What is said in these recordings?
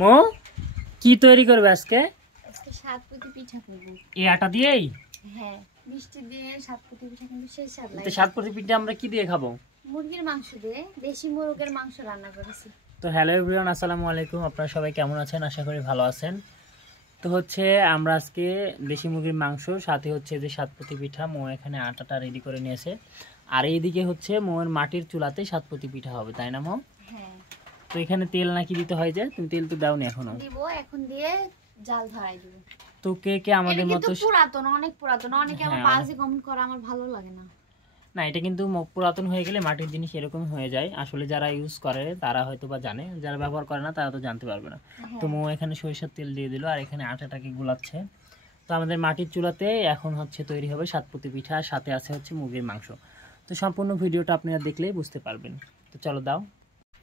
মো কি তৈরি করবে আজকে? আজকে সাতপতি পিঠা করব। এই আটা দিয়েই? হ্যাঁ, মিষ্টি দিয়ে সাতপতি পিঠা কিন্তু সেই স্বাদ লাগে। তো সাতপতি পিঠা আমরা কি দিয়ে খাবো? মুরগির মাংস দিয়ে, দেশি মুরগির মাংস রান্না করেছি। তো হ্যালো এভরিওয়ান, আসসালামু আলাইকুম। আপনারা সবাই কেমন আছেন? আশা করি ভালো আছেন। তো হচ্ছে আমরা আজকে দেশি মুরগির মাংস সাথে হচ্ছে যে সাতপতি পিঠা, মো এখানে আটাটা রেডি করে নিয়েছে। আর এইদিকে হচ্ছে মোয়ের মাটির চুলাতে সাতপতি পিঠা হবে, তাই না মো? হ্যাঁ। তো এখানে তেল নাকি দিতে হয় যে? তুমি তেল তো দাওনি এখনো। দিব, এখন দিয়ে জাল ধরাই দিব। তো কে কে আমাদের মতো পুরাতন, অনেক পুরাতন, অনেকে আমার বাজে কমেন্ট করে, আমার ভালো লাগে না। না, এটা কিন্তু পুরাতন হয়ে গেলে মাটির জিনিস এরকম হয়ে যায়। আসলে যারা ইউজ করে তারা হয়তো বা জানে, যারা ব্যবহার করে না তারা তো জানতে পারবে না। তো মো এখানে সরিষার তেল দিয়ে দিল আর এখানে আটাটাকে গুলাচ্ছে। তো আমাদের মাটির চুলাতে এখন হচ্ছে তৈরি হবে সাতপতি পিঠা, আর সাথে আছে হচ্ছে মুরগির মাংস। তো সম্পূর্ণ ভিডিওটা আপনারা দেখলেই বুঝতে পারবেন। তো চলো দাও।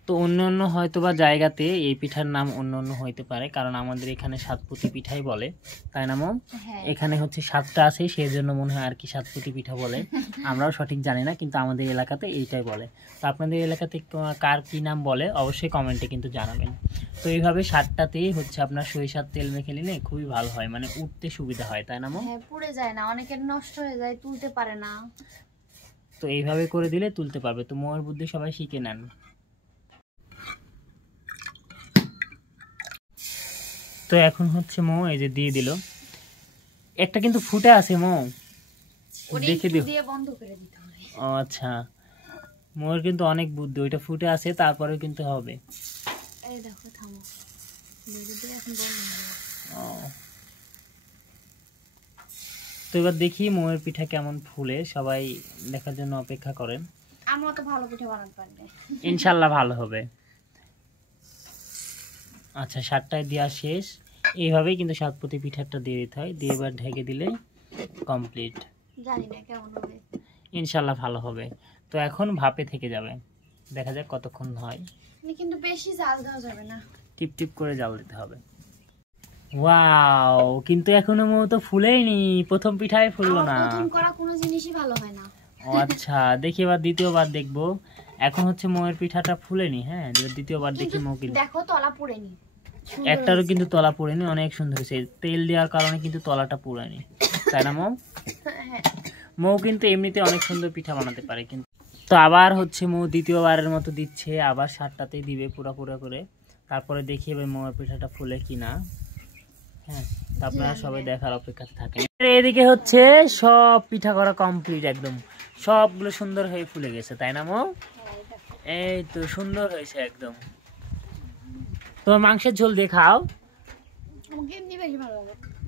তো অন্য অন্য হয়তো বা জায়গাতে এই পিঠার নাম অন্য অন্য হইতে পারে, কারণ আমাদের এখানে সাতপতি পিঠাই বলে, তাই না মম? এখানে হচ্ছে সাতটা আছে, সেই জন্য মনে হয় আর কি সাতপতি পিঠা বলে। আমরাও সঠিক জানি না, কিন্তু আমাদের এলাকাতে এইটাই বলে। তো আপনাদের এলাকাতে কার কি নাম বলে অবশ্যই কমেন্টে কিন্তু জানাবেন। তো এইভাবে সাতটাতেই হচ্ছে আপনার সরিষার তেল মেখে নিলে খুবই ভালো হয়, মানে উঠতে সুবিধা হয়, তাই না মম? হ্যাঁ, পুড়ে যায় না, অনেকের নষ্ট হয়ে যায়, তুলতে পারে না। তো এইভাবে করে দিলে তুলতে পারবে। তো মোর বুদ্ধি সবাই শিখে নেন। তো এখন হচ্ছে মো এই যে দিয়ে দিল, একটা কিন্তু ফুটে আছে মো, দেখে দিও। বন্ধ করে দিতে হবে। ও আচ্ছা, মোর কিন্তু অনেক বুদ্ধি, ওইটা ফুটে আছে তারপরে কিন্তু হবে। এই দেখো, থামো, এখন বন্ধ হবে। তো এবার দেখি মোয়ের পিঠা কেমন ফুলে, সবাই দেখার জন্য অপেক্ষা করেন। আমরা তো ভালো পিঠা বানাতে পারি না, ইনশাআল্লাহ ভালো হবে। আচ্ছা, সাতটায় দেওয়া শেষ। এইভাবেই কিন্তু সাতপতি পিঠাটা দিয়ে দিতে হয়, দিয়ে এবার ঢেকে দিলে কমপ্লিট। জানি না কেমন হবে, ইনশাআল্লাহ ভালো হবে। তো এখন ভাপে থেকে যাবে, দেখা যাক কতক্ষণ হয়। কিন্তু বেশি জাল দেওয়া যাবে না, টিপ টিপ করে জাল দিতে হবে। ওয়াও, কিন্তু এখনো মো তো ফুলেইনি, প্রথম পিঠায় ফুললো না। প্রথম করা কোনো জিনিসই ভালো হয় না। ও আচ্ছা, দেখি এবার দ্বিতীয়বার দেখবো। এখন হচ্ছে মোয়ের পিঠাটা ফুলেনি। হ্যাঁ, দ্বিতীয়বার দেখি মো কিন্তু দেখো, তলা পুড়েনি, একটারও কিন্তু তলা পুড়েনি, অনেক সুন্দর হয়েছে। তেল দেওয়ার কারণে কিন্তু তলাটা পুড়েনি, তাই না মো? মো কিন্তু এমনিতে অনেক সুন্দর পিঠা বানাতে পারে। কিন্তু তো আবার হচ্ছে মো দ্বিতীয়বারের মতো দিচ্ছে, আবার সাতটাতেই দিবে পুরা করে। তারপরে দেখি এবার মোয়ের পিঠাটা ফুলে কিনা। হ্যাঁ, তো আপনারা সবাই দেখার অপেক্ষাতে থাকেন। এদিকে হচ্ছে সব পিঠা করা কমপ্লিট, একদম সবগুলো সুন্দর হয়ে ফুলে গেছে, তাই না মো? এই তো সুন্দর হয়েছে একদম। তোমার মাংসের ঝোল দিয়ে খাও।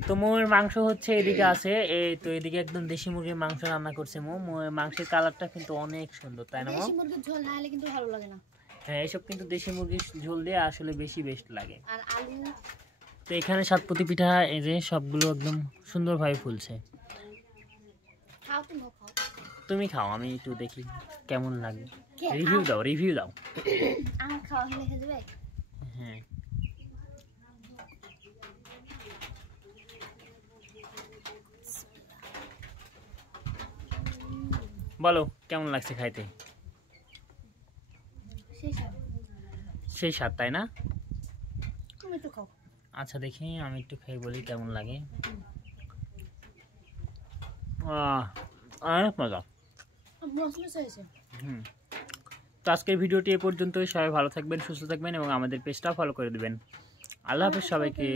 তো মোয়ের মাংস হচ্ছে এদিকে আছে, এই তো এদিকে একদম দেশি মুরগির মাংস রান্না করছে মো। মোয়ের মাংসের কালারটা কিন্তু অনেক সুন্দর, তাই না মো? দেশি মুরগির ঝোল না হলে কিন্তু ভালো লাগে না। হ্যাঁ, এইসব কিন্তু দেশি মুরগির ঝোল দিয়ে আসলে বেশি বেস্ট লাগে। আর আলু। তো এখানে সাতপতি পিঠা এই যে সবগুলো একদম সুন্দরভাবে ফুলছে। তুমি খাও, আমি একটু দেখি কেমন লাগে। রিভিউ দাও। আমার খাওয়া হলে খেয়ে দেবে? হ্যাঁ, বলো কেমন লাগছে খাইতে? সেই স্বাদ, তাই না? তুমি একটু খাও। আচ্ছা, দেখি আমি একটু খেয়ে বলি কেমন লাগে। অনেক মজা। তো আজকের ভিডিওটি এ পর্যন্তই। সবাই ভালো থাকবেন, সুস্থ থাকবেন এবং আমাদের পেজটা ফলো করে দেবেন। আল্লাহ হাফেজ সবাইকে।